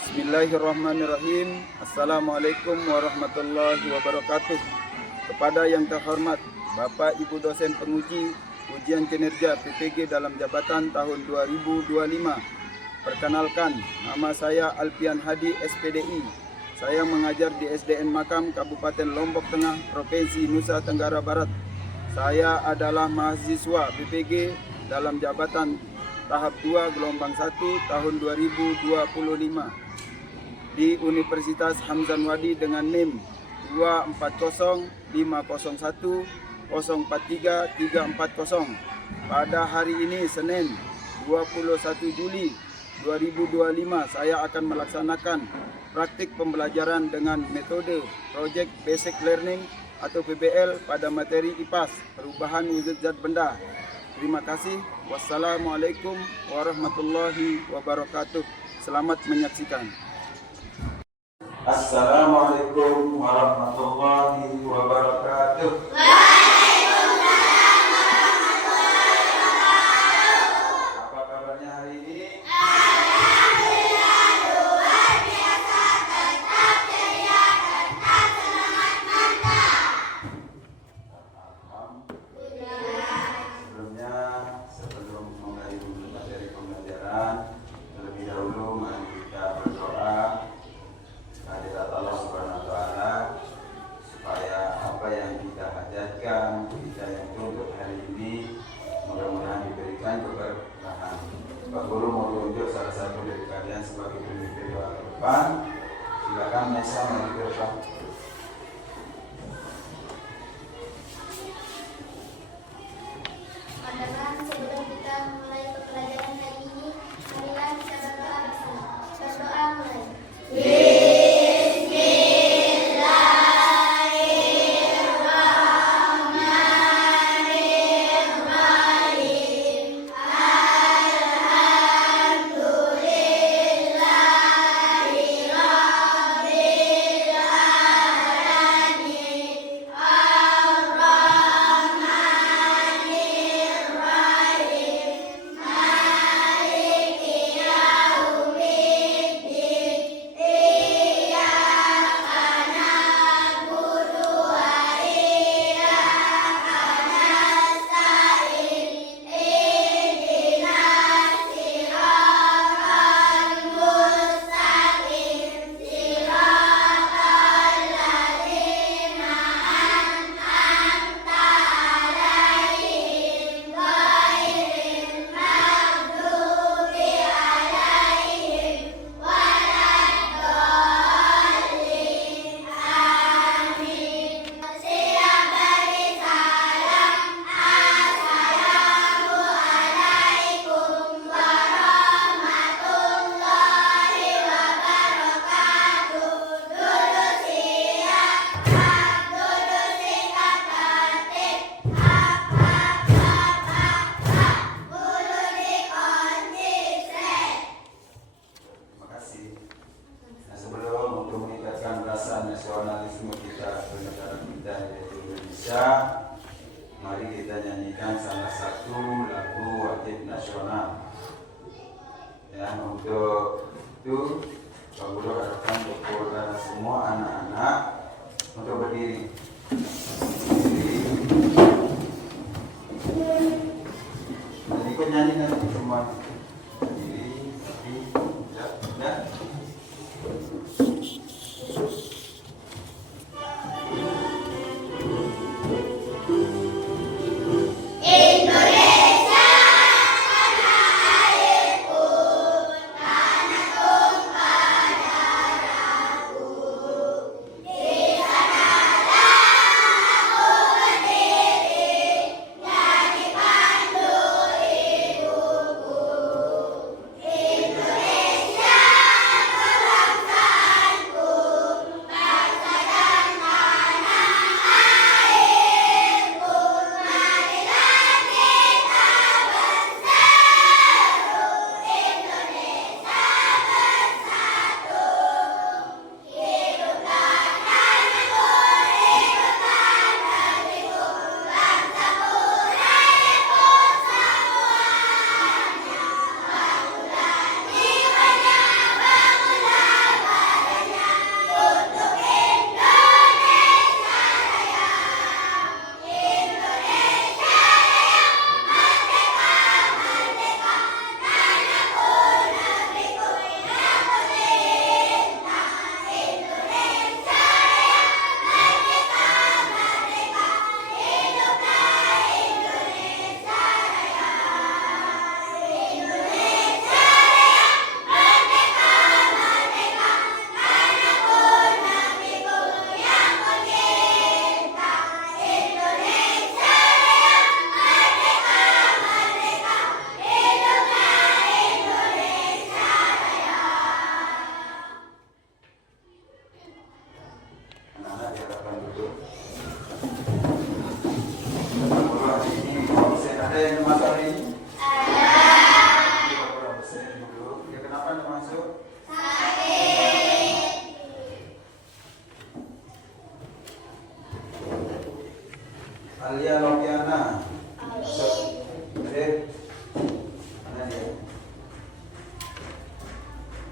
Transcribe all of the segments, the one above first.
Bismillahirrahmanirrahim. Assalamualaikum warahmatullahi wabarakatuh. Kepada yang terhormat Bapak Ibu dosen penguji ujian kinerja PPG dalam jabatan tahun 2025. Perkenalkan, nama saya Alfian Hadi SPDI. Saya mengajar di SDN Makam Kabupaten Lombok Tengah, Provinsi Nusa Tenggara Barat. Saya adalah mahasiswa PPG dalam jabatan tahap 2 gelombang 1 tahun 2025 di Universitas Hamzan Wadi dengan NIM 240501043 Pada hari ini Senin 21 Juli 2025 saya akan melaksanakan praktik pembelajaran dengan metode Project Basic Learning atau PBL pada materi IPAS, perubahan wujud zat benda. Terima kasih. Wassalamualaikum warahmatullahi wabarakatuh. Selamat menyaksikan. Assalamualaikum warahmatullahi wabarakatuh. Waalaikumsalam warahmatullahi wabarakatuh. Apa kabarnya hari ini? Alhamdulillah luar biasa, tetap ceria, tetap semangat, mantap. Sebelum mulai materi pembelajaran, terlebih dahulu mari kita berdoa kehadirat Allah Subhanahu wa taala supaya apa yang kita hajatkan, kita yang untuk hari ini mudah-mudahan diberikan keberkahan. Pak Guru mau tunjuk salah satu dari kalian sebagai pemimpin doa ke depan. Silakan Nesa maju ke depan. Teman-teman, sebelum kita mulai pembelajaran hari ini, marilah kita berdoa bersama. Berdoa mulai. Nasionalisme kita bernegara kita yaitu Indonesia, mari kita nyanyikan salah satu lagu wajib nasional. Ya, untuk itu Pak Guru harapkan kepada semua anak-anak untuk berdiri. Jadi ikut nyanyi nanti semua. Berdiri, ya.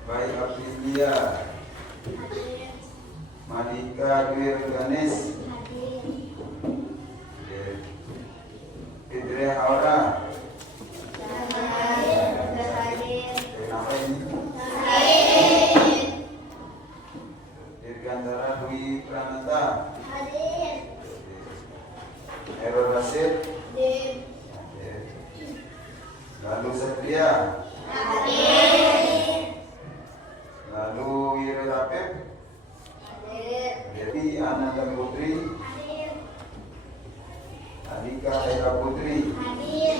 Baik Aprilia, Hadir. Madika Dwi Ganes, Hadir. Fitri Aura. Hadir. Hadir. Kenapa ini? Hadir. Dirgantara Dwi Pranata, Hadir. Errol Rasid, Hadir. lalu Satria, Hadir. lalu Wira Rapep, Hadir. jadi Ananda Putri, Hadir. Adika Eka Putri. Hadir.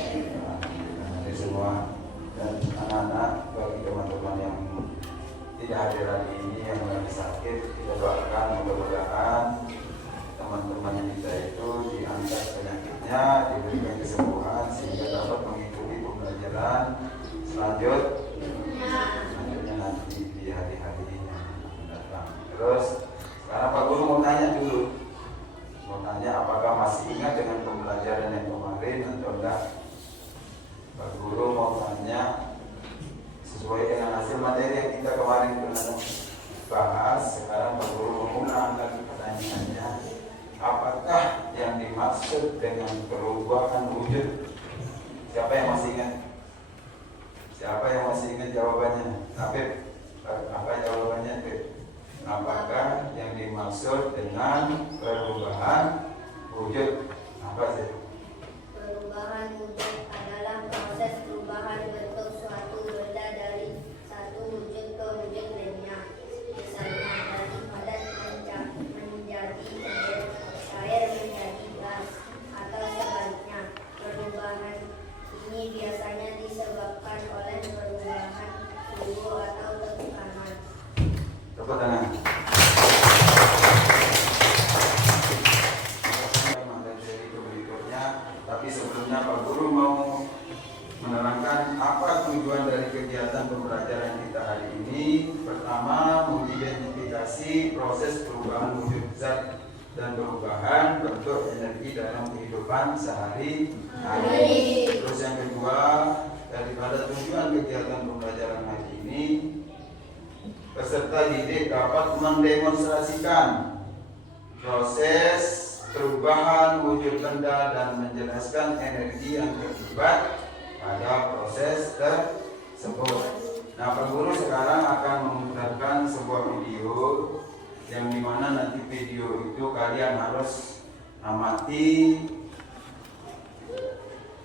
Ini semua dan anak-anak bagi teman-teman yang tidak hadir hari ini yang lagi sakit, kita doakan mudah-mudahan teman-teman kita itu diangkat penyakitnya, diberikan kesembuhan sehingga dapat mengikuti pembelajaran selanjutnya nanti di hari-hari yang mendatang. Terus sekarang Pak Guru mau tanya dulu, mau tanya apakah masih ingat dengan pembelajaran yang kemarin atau enggak? Pak Guru mau tanya sesuai dengan hasil materi yang kita kemarin pernah bahas. Sekarang Pak Guru mengulang lagi pertanyaannya, apakah yang dimaksud dengan perubahan wujud? Siapa yang masih ingat? Siapa yang masih ingat jawabannya? Afif, apa jawabannya Afif? Apakah yang dimaksud dengan perubahan wujud? Apa sih? Perubahan wujud adalah proses perubahan bentuk suatu benda dari satu wujud ke wujud lainnya. Misalnya dari padat menjadi cair menjadi gas atau sebaliknya. Perubahan ini biasanya disebabkan oleh perubahan suhu atau tekanan. Tepuk tangan. Materi berikutnya, tapi sebelumnya Pak Guru mau menerangkan apa tujuan dari kegiatan pembelajaran kita hari ini. Pertama, mengidentifikasi proses perubahan wujud zat dan perubahan bentuk energi dalam kehidupan sehari-hari. Terus yang kedua, daripada tujuan kegiatan pembelajaran hari ini, peserta didik dapat mendemonstrasikan proses perubahan wujud benda dan menjelaskan energi yang terlibat pada proses tersebut. Nah, Pak Guru sekarang akan memutarkan sebuah video yang dimana nanti video itu kalian harus amati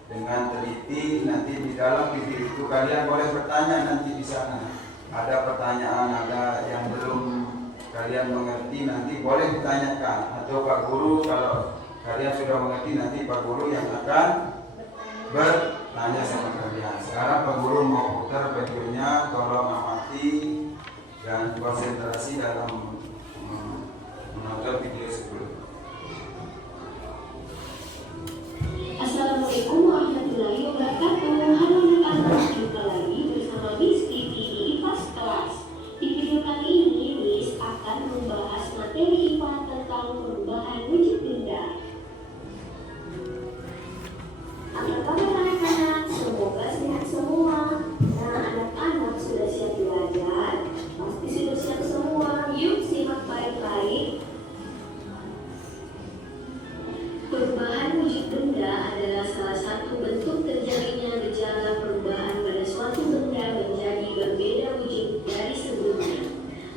dengan teliti. Nanti di dalam video itu kalian boleh bertanya nanti di sana. Ada pertanyaan, ada yang belum kalian mengerti, nanti boleh ditanyakan. Atau Pak Guru kalau kalian sudah mengerti, nanti Pak Guru yang akan bertanya sama kalian. Sekarang Pak Guru mau putar videonya, tolong amati dan konsentrasi dalam menonton video sebelum. Assalamualaikum warahmatullahi wabarakatuh. Halo anak-anak, jumpa lagi bersama Miss Kiki di IPAS kelas. Di video kali ini, Miss akan membahas materi IPA tentang perubahan wujud benda. Apa kabar anak-anak? Semoga sehat semua. Nah, anak-anak sudah siap belajar? Pasti sudah siap semua. Yuk simak baik-baik. Perubahan wujud benda adalah salah satu bentuk terjadinya gejala perubahan pada suatu benda menjadi berbeda wujud dari sebelumnya,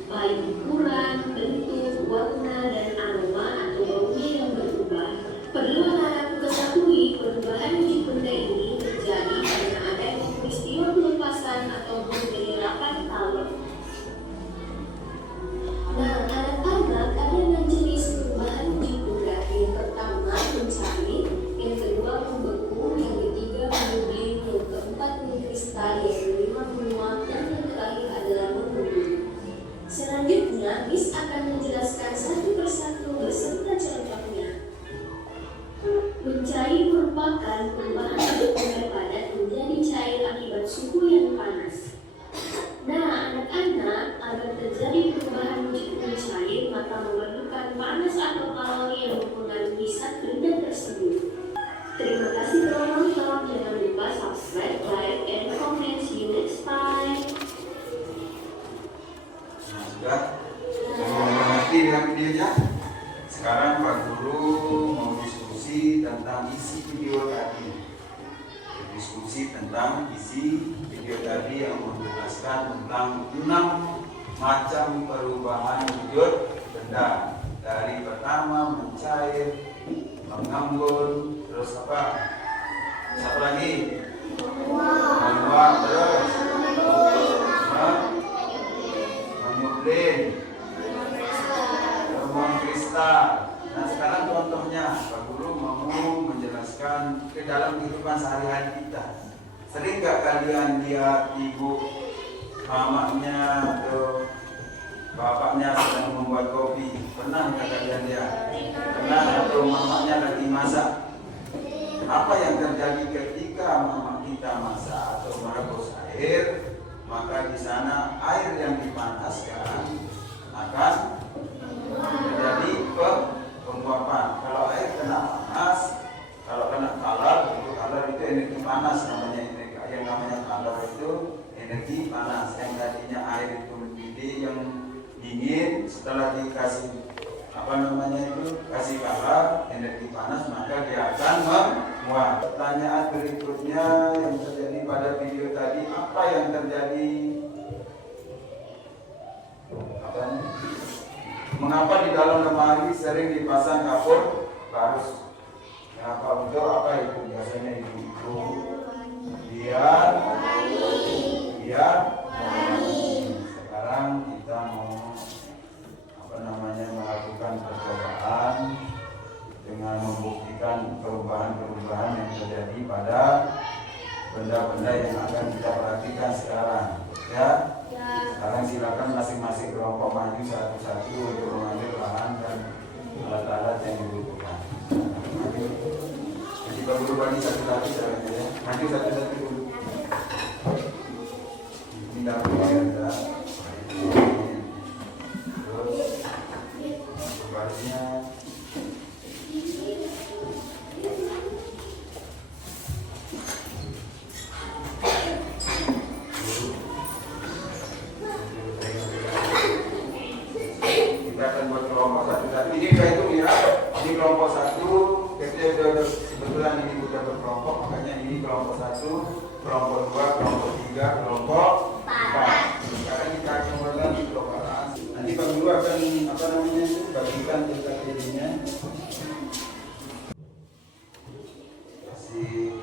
baik ukuran, bentuk, warna, dan aroma atau baunya yang berubah. Perlu anak-anak ketahui perubahan wujud benda ini terjadi karena adanya peristiwa pelepasan ataupun penyerapan kalor. Nah, anak-anak ada 6 jenis perubahan wujud benda. Yang pertama mencari, yang kedua membeku, yang ketiga menggiling, yang keempat mengkristal, yang kelima menguap, dan yang terakhir adalah membumi. Selanjutnya, Miss akan menjelaskan satu persatu beserta contohnya. Mencair merupakan perubahan wujud benda padat menjadi cair akibat suhu yang panas. Nah, anak-anak, agar terjadi perubahan wujud mencair, maka memerlukan panas atau kalori yang mempengaruhi zat benda tersebut. Terima kasih telah menonton. Jangan lupa subscribe, like, and comment. See you next time. Sudah? Mengerti dengan videonya? Sekarang Pak Guru mau diskusi tentang isi video tadi. Diskusi tentang isi video tadi yang menjelaskan tentang 6 macam perubahan wujud benda. Dari pertama mencair, mengembun, terus apa? Satu lagi? Menguap, terus menyuplin, kristal. Nah sekarang contohnya Pak Guru mau menjelaskan ke dalam kehidupan sehari-hari kita. Sering gak kalian lihat ibu, mamanya atau bapaknya sedang membuat kopi? Pernah gak kalian lihat? Pernah, atau mamanya lagi masak? Apa yang terjadi ketika mama kita masak atau merebus air? Maka di sana air yang dipanaskan akan terjadi penguapan. Kalau air kena panas, kalau kena kalor itu energi panas namanya. Yang namanya kalor itu energi panas. Yang tadinya air itu mendidih, yang dingin, setelah dikasih kasih kalor energi panas, maka dia akan menguap. Pertanyaan berikutnya yang terjadi pada video tadi, apa yang terjadi? Mengapa di dalam lemari sering dipasang kapur barus? Apa untuk apa itu biasanya ibu-ibu? Biar. Sekarang kita mau melakukan percobaan dengan membuktikan perubahan-perubahan yang terjadi pada benda-benda yang akan kita perhatikan sekarang. Ya. Sekarang silakan masing-masing kelompok maju satu-satu untuk mengambil bahan dan alat-alat yang dibutuhkan. Jadi Pak Guru bagi satu-satu caranya ya. Maju satu-satu dulu. Ini dapur ya. Barunya kita akan buat kelompok satu. Ini saya hitung ya. Ini kelompok satu. Kebetulan ini bukan berkelompok, makanya ini kelompok satu, kelompok dua, kelompok tiga, kelompok empat. Sekarang kita akan mulai percobaan. Nanti Pak Guru akan bagikan tugas jadinya. Kasih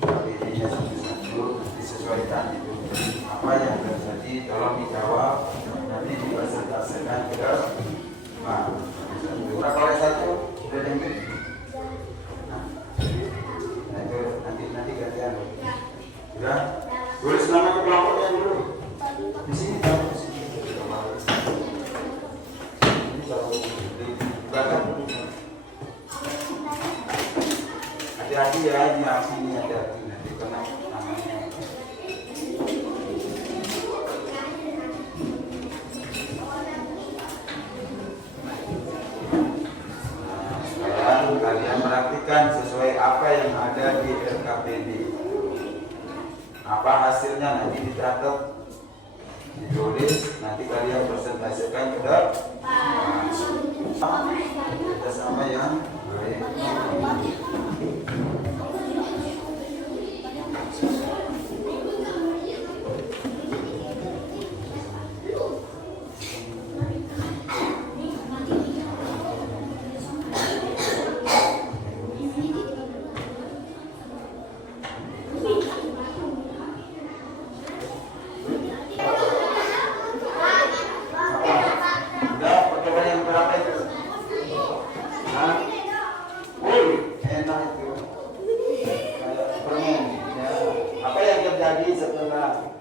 jadinya satu-satu, disesuaikan itu. Apa yang terjadi, tolong dijawab. Nanti dipresentasikan ke Pak. Berapa oleh satu? Sudah dengar? Nah itu nanti gantian. Sudah? Tulis nama ke kelompoknya dulu. Di sini taruh di sini. Ini taruh di belakang. Hati-hati ya, ini aksi ini hati-hati nanti kena namanya. Kalian praktikkan sesuai apa yang ada di RKPD. Apa hasilnya nanti dicatat, ditulis, nanti kalian presentasikan ke depan. Kita sama yang baik. Setelah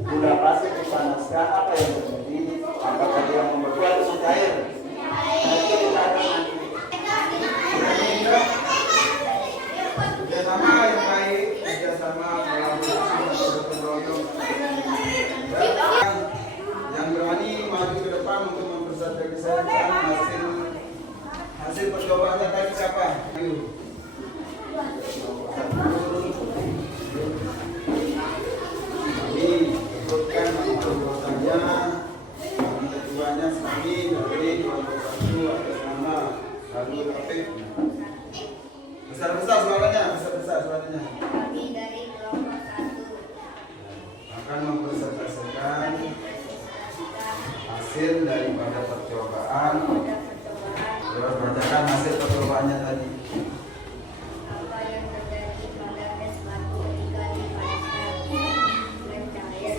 gula pasir dipanaskan, apa yang terjadi? Apakah dia membeku atau mencair? Itu kita akan nanti. Kerjasama yang baik, kerjasama kolaborasi gotong royong. Yang berani maju ke depan untuk mempresentasikan hasil percobaannya tadi siapa? Ayo. Ikutkan pencobanya. dulu topik. Besar-besar suaranya, besar-besar suaranya. Kami dari kelompok 1 Akan mempresentasikan presentasikan hasil daripada percobaan. pada percobaan Terus bacakan hasil percobaannya tadi. apa yang terjadi pada es batu ketika dipanaskan mencair.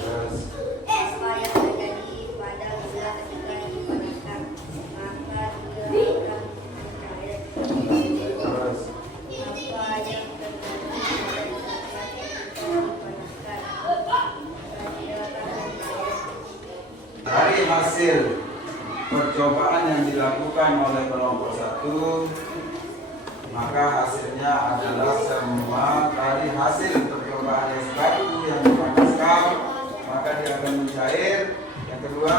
Terus Apa yang terjadi pada gula ketika dipanaskan maka dia akan mencair. terus Apa yang terjadi pada zat ketika dipanaskan maka dia akan mencair. dari hasil percobaan yang dilakukan oleh kelompok 1, maka hasilnya adalah semua dari hasil percobaan es batu yang dipanaskan maka dia akan mencair. Yang kedua,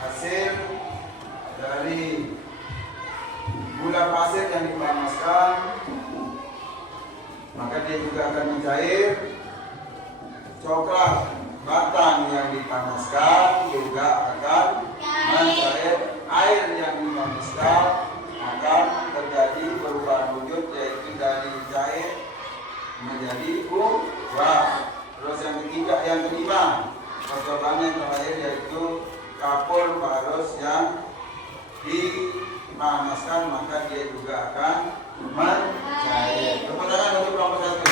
hasil dari gula pasir yang dipanaskan maka dia juga akan mencair. Coklat batang yang dipanaskan juga akan mencair. Air yang dipanaskan akan terjadi perubahan wujud, yaitu dari cair menjadi uap. Terus yang kelima, percobaan yang terakhir yaitu kapur barus yang dipanaskan maka dia juga akan mencair. Tepuk tangan untuk kelompok 1.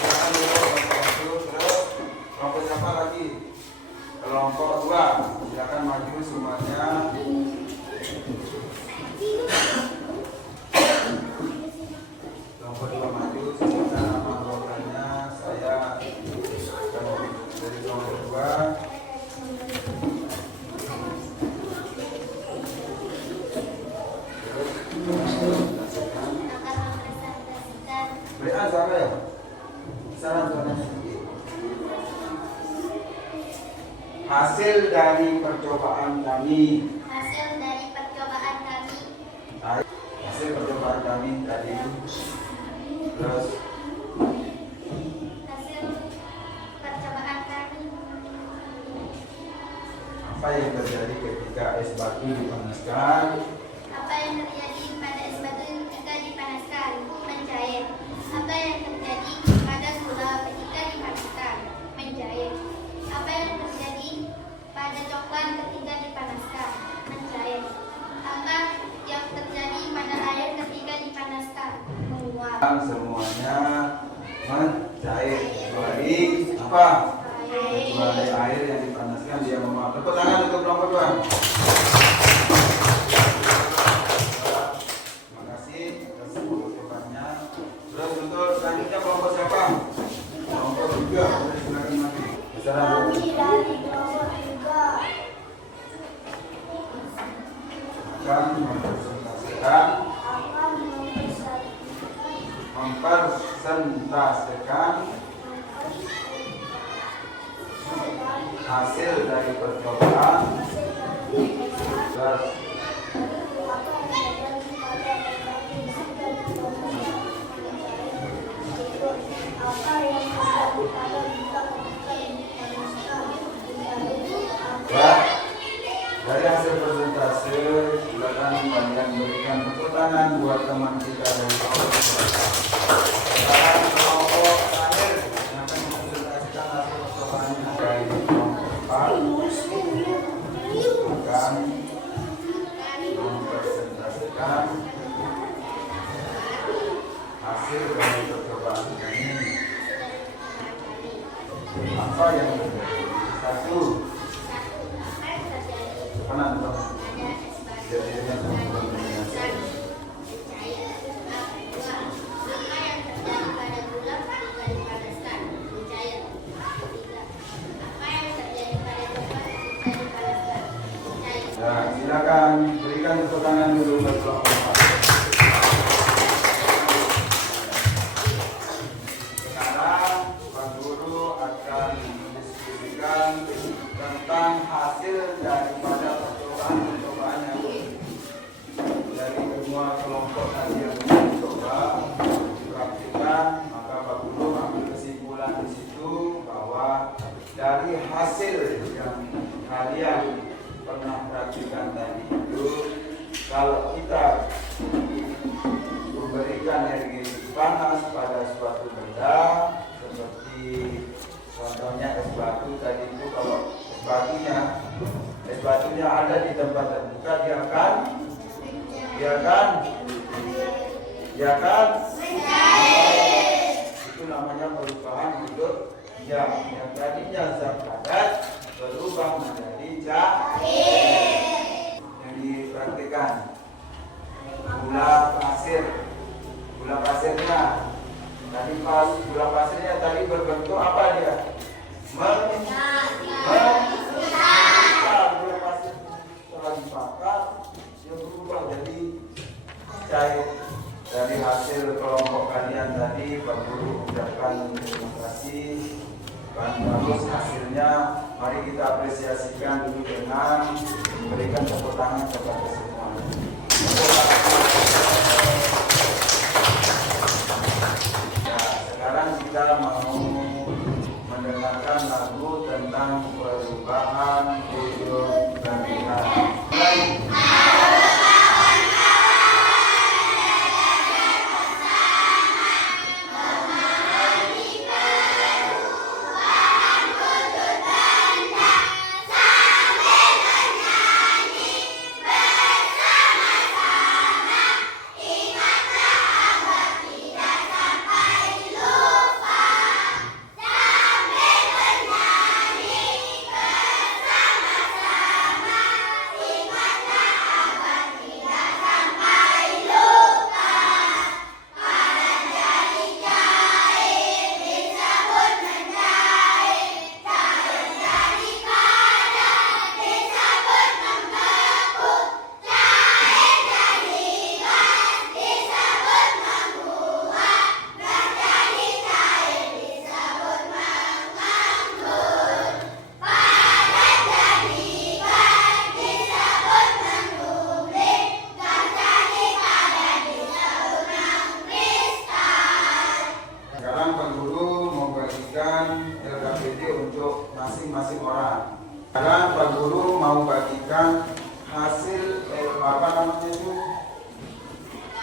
Silakan dulu kelompok 1. Terus kelompok siapa lagi? Kelompok 2. Silakan maju semuanya. Kelompok 2 maju. Sebutkan nama anggotanya. Saya akan dari kelompok 2. Akan mempresentasikan WA siapa ya? Salam salam. Hasil dari percobaan kami. hasil dari percobaan kami. Hasil percobaan kami tadi. Terus Hasil percobaan kami apa yang terjadi ketika es batu dipanaskan? apa yang terjadi pada es batu ketika dipanaskan mencair. Apa yang terjadi pada gula ketika dipanaskan mencair. Apa yang terjadi pada coklat ketika dipanaskan mencair. Apa yang terjadi pada air ketika dipanaskan menguap. Semuanya mencair kecuali apa? Kecuali air yang dipanaskan dia menguap. Tepuk tangan untuk kelompok 2. Terima kasih atas percobanya. Terus untuk selanjutnya kelompok siapa? Kelompok 3. Silakan maju. Assalamualaikum. dari kelompok 3 Akan mempresentasikan hasil dari percobaan. Terus ya, dari hasil presentasi silakan kalian berikan tepuk tangan buat teman kita dari kelompok. Sekarang kelompok terakhir yang akan mempresentasikan hasil percobaannya dari kelompok 4 akan mempresentasikan hasil dari percobaan ini. Apa yang terjadi? 1. Kanan, Pak. Jadi dengan kombinasi. Ya, silakan berikan tepuk tangan dulu buat kelompok 4. Sekarang Pak Guru akan mendiskusikan tentang hasil daripada percobaan yang dari semua kelompok tadi yang mencoba dipraktikkan. Maka Pak Guru ambil kesimpulan di situ bahwa dari hasil yang kalian pernah praktikkan tadi itu kalau kita memberikan energi panas pada suatu benda, seperti contohnya es batu tadi itu, kalau es batunya ada di tempat terbuka, dia kan itu namanya perubahan hidup yang tadinya zat padat berubah menjadi cair. Yang diperhatikan gula pasirnya tadi, pas gula pasirnya tadi berbentuk apa dia? Gula pasir setelah dibakar dia berubah jadi cair. Dari hasil kelompok kalian tadi, Pak Guru ucapkan terima kasih. Bagus hasilnya. Mari kita apresiasikan dulu dengan memberikan tepuk tangan kepada semua. Nah, sekarang kita mau mendengarkan lagu tentang perubahan hidup dan binatang. Masing-masing orang. Sekarang Pak Guru mau bagikan hasil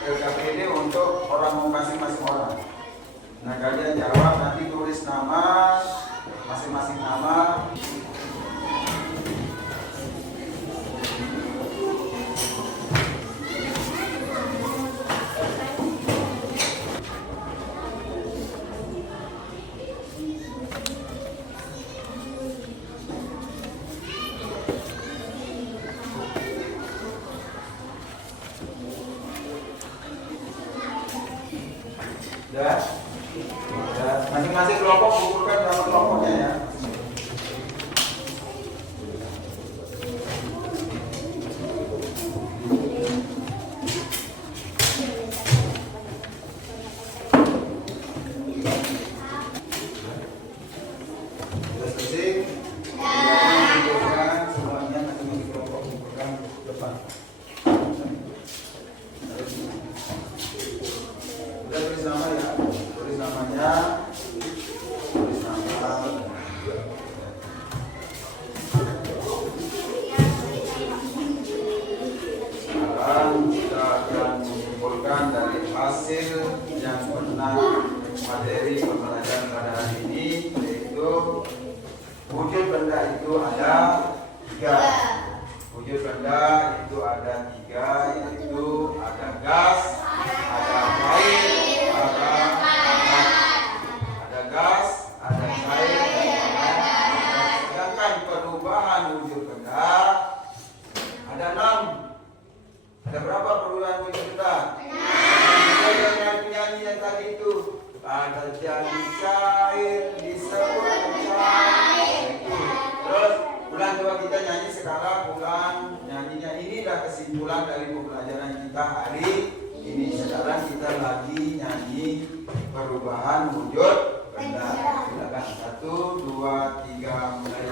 LKPD untuk masing-masing orang. Nah, kalian jawab, nanti tulis nama masing-masing nama. Ya, masing-masing kelompok kumpulkan nama kelompoknya ya. Sudah selesai? Kumpulkan semuanya, masing-masing kelompok kumpulkan depan. Udah tulis nama ya, tulis namanya, tulis nama. Sekarang kita akan mengumpulkan dari hasil yang pernah materi pembelajaran pada hari ini, yaitu wujud benda itu ada 3. Wujud benda itu ada 3, yaitu ada gas, ada air, ada gas, ada air, sedangkan perubahan wujud benda ada 6. Ada berapa perubahan wujud benda? 6. Yang penyanyi yang tadi itu ada jadi cair, disebut cair. Terus ulang, coba kita nyanyi sekarang, ulang nyanyinya. Inilah kesimpulan dari pembelajaran kita hari ini. Sekarang kita lagi nyanyi perubahan wujud benda. Silakan 1, 2, 3 mulai.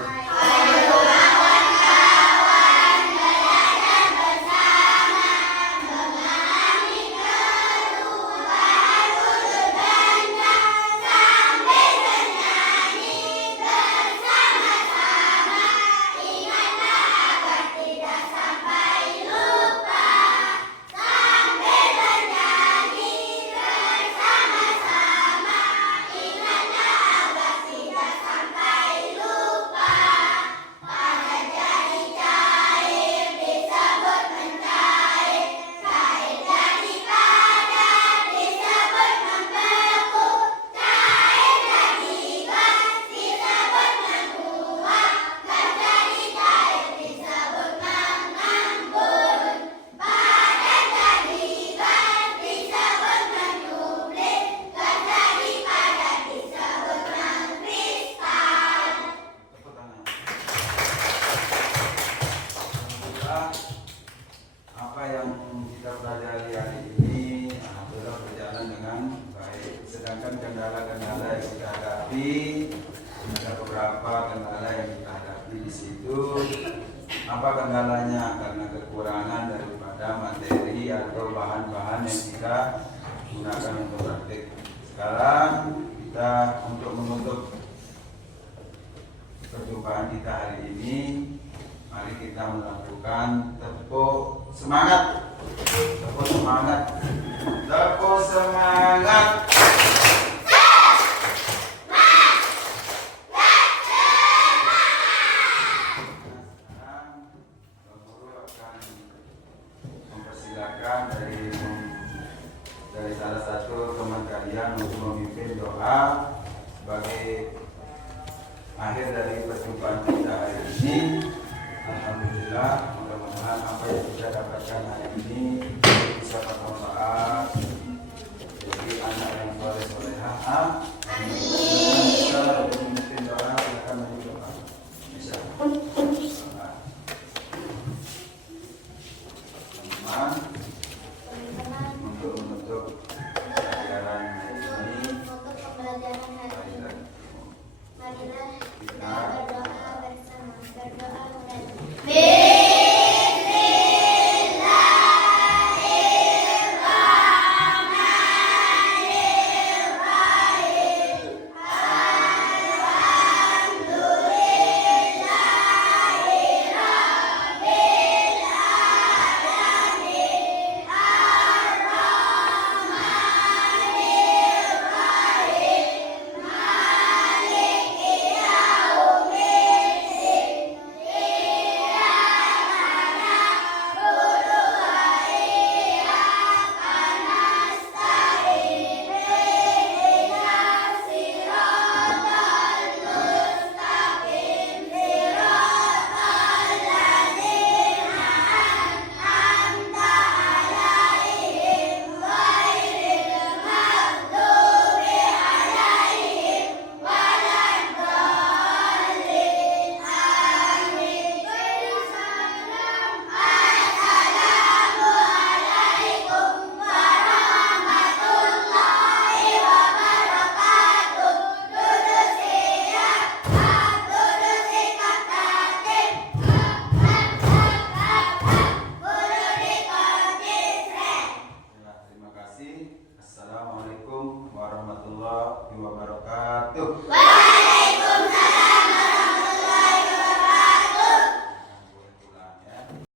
apa kendala yang kita hadapi di situ. Apa kendalanya? Karena kekurangan daripada materi atau bahan-bahan yang kita gunakan untuk praktik. Sekarang kita untuk menutup perjumpaan kita hari ini, mari kita melakukan tepuk semangat. Tepuk semangat. Tepuk semangat. Mempersilakan dari salah satu teman kalian untuk memimpin doa sebagai akhir dari perjumpaan kita hari ini. Alhamdulillah, mudah-mudahan apa yang kita dapatkan hari ini